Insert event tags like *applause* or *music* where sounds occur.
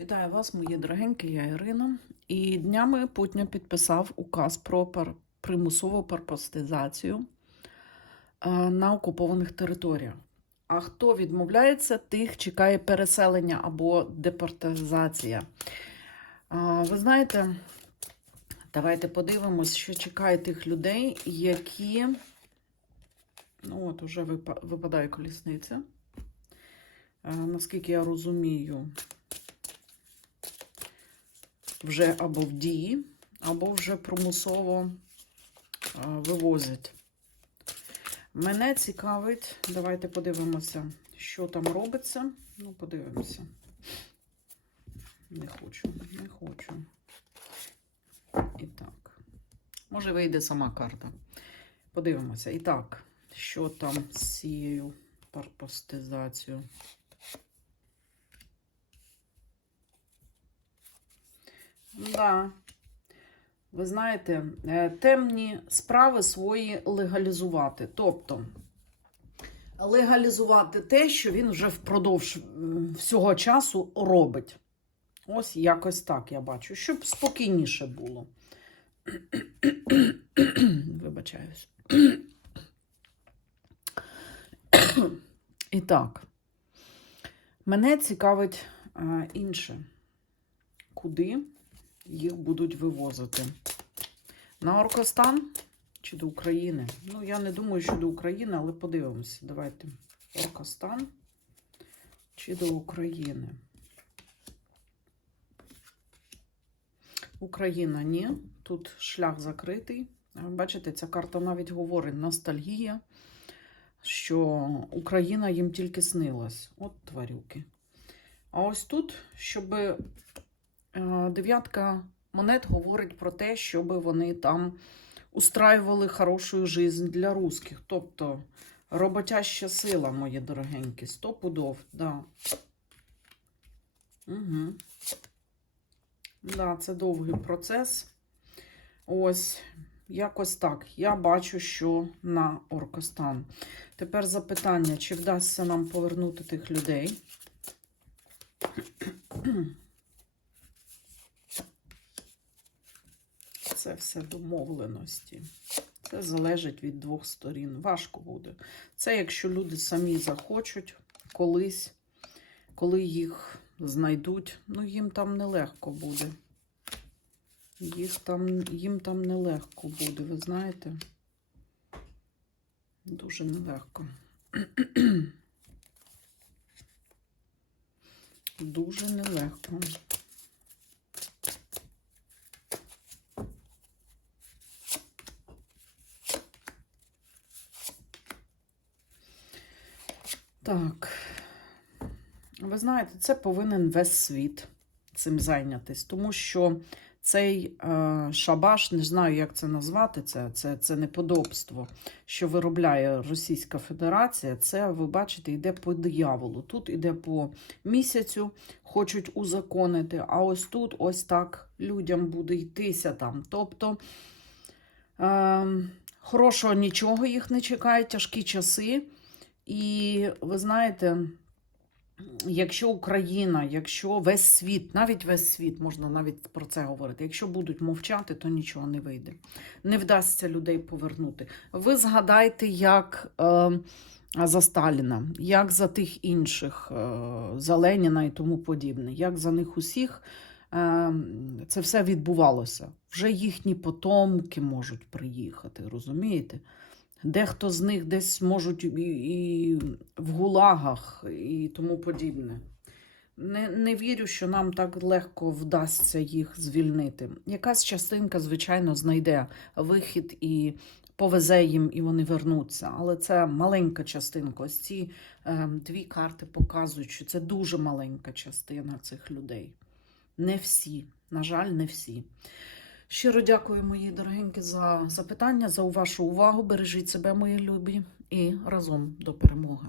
Вітаю вас, мої дорогенькі, я Ірина. І днями Путня підписав указ про примусову парпостизацію е, на окупованих територіях. А хто відмовляється, тих чекає переселення або депортизація. А, Ви знаєте, давайте подивимось, що чекає тих людей, які. Ну, от уже випа- випадає колісниця. Е, Наскільки я розумію, вже або в дії, або вже примусово е, вивозять. Мене цікавить, давайте подивимося, що там робиться. Ну, подивимося. Не хочу, не хочу. І так. Може, вийде сама карта. Подивимося. І так, що там з цією парпостизацією. Да. Ви знаєте, е, темні справи свої легалізувати. Тобто легалізувати те, що він вже впродовж всього часу робить. Ось якось так я бачу, щоб спокійніше було. *coughs* Вибачаюсь. І так, мене цікавить е, інше. Куди їх будуть вивозити? На Оркостан чи до України? Ну, я не думаю, що до України, але подивимося. Давайте. Оркостан чи до України? Україна ні. Тут шлях закритий. Бачите, ця карта навіть говорить ностальгія, що Україна їм тільки снилась. От тварюки. А ось тут, щоб дев'ятка монет говорить про те, щоб вони там устраювали хорошу жизнь для русських. Тобто роботяща сила, мої дорогенькі, сто пудов, да. Угу. Да, це довгий процес. Ось, якось так. Я бачу, що на Оркостан. Тепер запитання, чи вдасться нам повернути тих людей? Це все домовленості. Це залежить від двох сторін. Важко буде. Це якщо люди самі захочуть колись, коли їх знайдуть, ну їм там нелегко буде. Їх там, їм там нелегко буде, ви знаєте? Дуже нелегко. *clears throat* Дуже нелегко. Так. Ви знаєте, це повинен весь світ цим зайнятись, тому що цей е, шабаш, не знаю, як це назвати, це, це, це неподобство, що виробляє Російська Федерація, це, ви бачите, йде по дияволу. Тут йде по місяцю, хочуть узаконити, а ось тут ось так людям буде йтися там. Тобто е, хорошого нічого їх не чекає, тяжкі часи. І ви знаєте, якщо Україна, якщо весь світ, навіть весь світ, можна навіть про це говорити, якщо будуть мовчати, то нічого не вийде. Не вдасться людей повернути. Ви згадайте, як е, за Сталіна, як за тих інших, е, за Леніна і тому подібне, як за них усіх. е, Це все відбувалося. Вже їхні потомки можуть приїхати, розумієте? Дехто з них десь можуть і, в гулагах і тому подібне. Не, не вірю, що нам так легко вдасться їх звільнити. Якась частинка, звичайно, знайде вихід і повезе їм, і вони вернуться. Але це маленька частинка. Ось ці е, дві карти показують, що це дуже маленька частина цих людей. Не всі, на жаль, не всі. Щиро дякую, мої дорогенькі, за запитання, за вашу увагу. Бережіть себе, мої любі, і разом до перемоги.